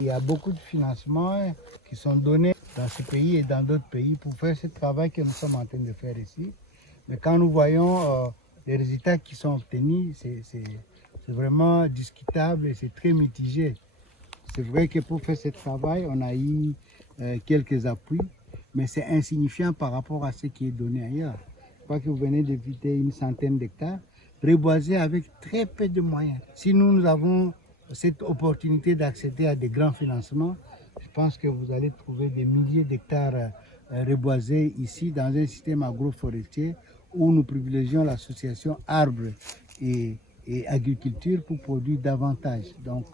Il y a beaucoup de financements qui sont donnés dans ce pays et dans d'autres pays pour faire ce travail que nous sommes en train de faire ici. Mais quand nous voyons les résultats qui sont obtenus, c'est vraiment discutable et c'est très mitigé. C'est vrai que pour faire ce travail, on a eu quelques appuis, mais c'est insignifiant par rapport à ce qui est donné ailleurs. Je crois que vous venez de vider une centaine d'hectares, reboiser avec très peu de moyens. Si nous avons cette opportunité d'accéder à des grands financements, je pense que vous allez trouver des milliers d'hectares reboisés ici dans un système agroforestier où nous privilégions l'association arbres et agriculture pour produire davantage. Donc,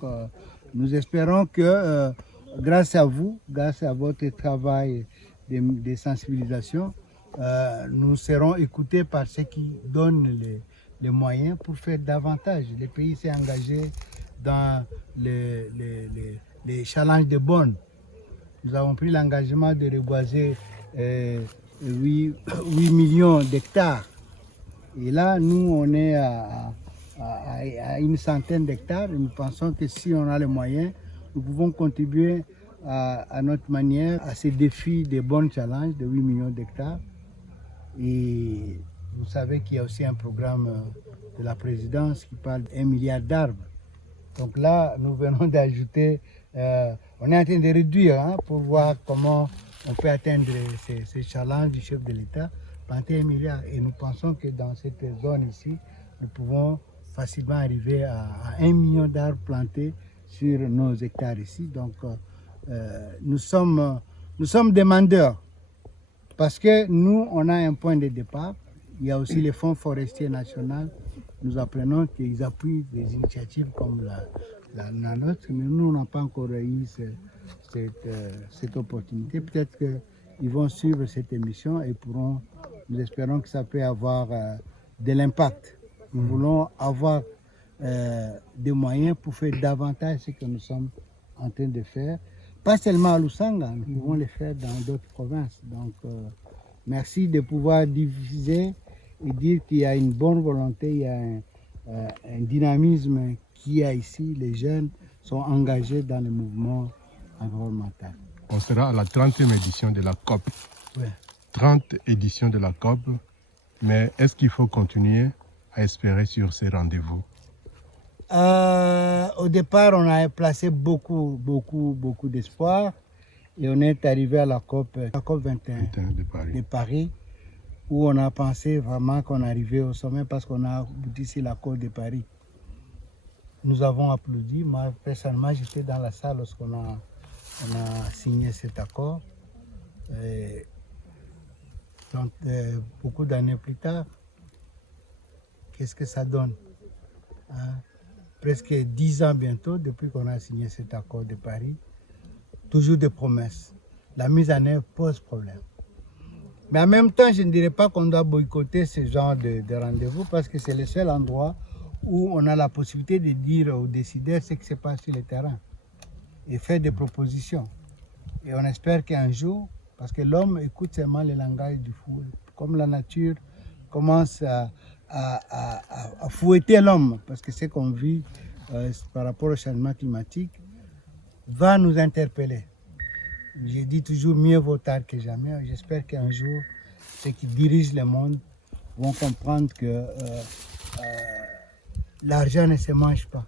nous espérons que grâce à vous, grâce à votre travail de sensibilisation, nous serons écoutés par ceux qui donnent les moyens pour faire davantage. Le pays s'est engagé dans les challenges de Bonn. Nous avons pris l'engagement de reboiser 8 millions d'hectares. Et là, nous, on est à une centaine d'hectares. Nous pensons que si on a les moyens, nous pouvons contribuer à notre manière à ces défis des bons challenges de 8 millions d'hectares. Et vous savez qu'il y a aussi un programme de la présidence qui parle d'1 milliard d'arbres. Donc là, nous venons d'ajouter, on est en train de réduire pour voir comment on peut atteindre ces challenges du chef de l'État, planter 1 milliard. Et nous pensons que dans cette zone ici, nous pouvons facilement arriver à 1 million d'arbres plantés sur nos hectares ici. Donc nous sommes demandeurs parce que nous, on a un point de départ. Il y a aussi les fonds forestiers nationaux. Nous apprenons qu'ils appuient des initiatives comme la nôtre, mais nous n'avons pas encore eu cette opportunité. Peut-être qu'ils vont suivre cette émission et nous espérons que ça peut avoir de l'impact. Nous voulons avoir des moyens pour faire davantage ce que nous sommes en train de faire. Pas seulement à Lusanga, nous pouvons le faire dans d'autres provinces. Donc, merci de pouvoir diffuser et dire qu'il y a une bonne volonté, il y a un dynamisme qu'il y a ici. Les jeunes sont engagés dans le mouvement environnemental. On sera à la 30e édition de la COP. Ouais. 30 éditions de la COP, mais est-ce qu'il faut continuer à espérer sur ces rendez-vous? Au départ, on a placé beaucoup d'espoir et on est arrivé à la COP 21 de Paris, où on a pensé vraiment qu'on arrivait au sommet parce qu'on a abouti sur l'accord de Paris. Nous avons applaudi. Moi, personnellement, j'étais dans la salle lorsqu'on a signé cet accord. Et donc, beaucoup d'années plus tard, qu'est-ce que ça donne? Presque 10 ans bientôt depuis qu'on a signé cet accord de Paris. Toujours des promesses. La mise en œuvre pose problème. Mais en même temps, je ne dirais pas qu'on doit boycotter ce genre de rendez-vous parce que c'est le seul endroit où on a la possibilité de dire aux décideurs ce qui se passe sur le terrain et faire des propositions. Et on espère qu'un jour, parce que l'homme écoute seulement le langage du fou, comme la nature commence à fouetter l'homme, parce que ce qu'on vit par rapport au changement climatique va nous interpeller. Je dis toujours mieux vaut tard que jamais. J'espère qu'un jour, ceux qui dirigent le monde vont comprendre que l'argent ne se mange pas.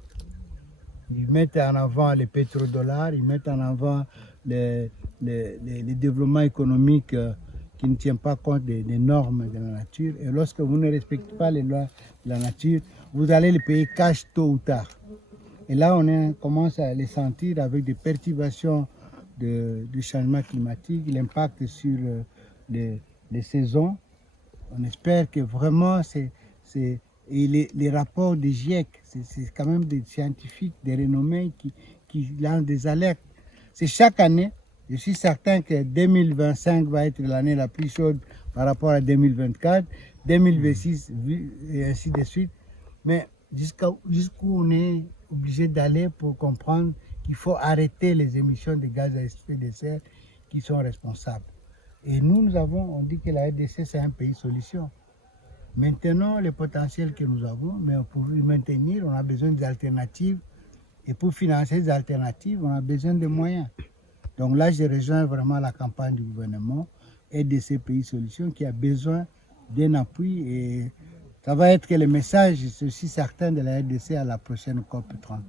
Ils mettent en avant les pétrodollars, ils mettent en avant les développements économiques qui ne tiennent pas compte des normes de la nature. Et lorsque vous ne respectez pas les lois de la nature, vous allez les payer cash tôt ou tard. Et là, on commence à les sentir avec des perturbations du changement climatique, l'impact sur les saisons. On espère que vraiment, et les rapports des GIEC, c'est quand même des scientifiques, des renommés qui lancent des alertes. C'est chaque année. Je suis certain que 2025 va être l'année la plus chaude par rapport à 2024, 2026 et ainsi de suite. Mais jusqu'où on est obligé d'aller pour comprendre qu'il faut arrêter les émissions de gaz à effet de serre qui sont responsables. Et on dit que la RDC c'est un pays solution. Maintenant, le potentiel que nous avons, mais pour le maintenir, on a besoin d'alternatives Et pour financer les alternatives, on a besoin de moyens. Donc là, je rejoins vraiment la campagne du gouvernement et de ces pays solutions qui a besoin d'un appui. Et ça va être que le message, je suis certain, de la RDC à la prochaine COP 30.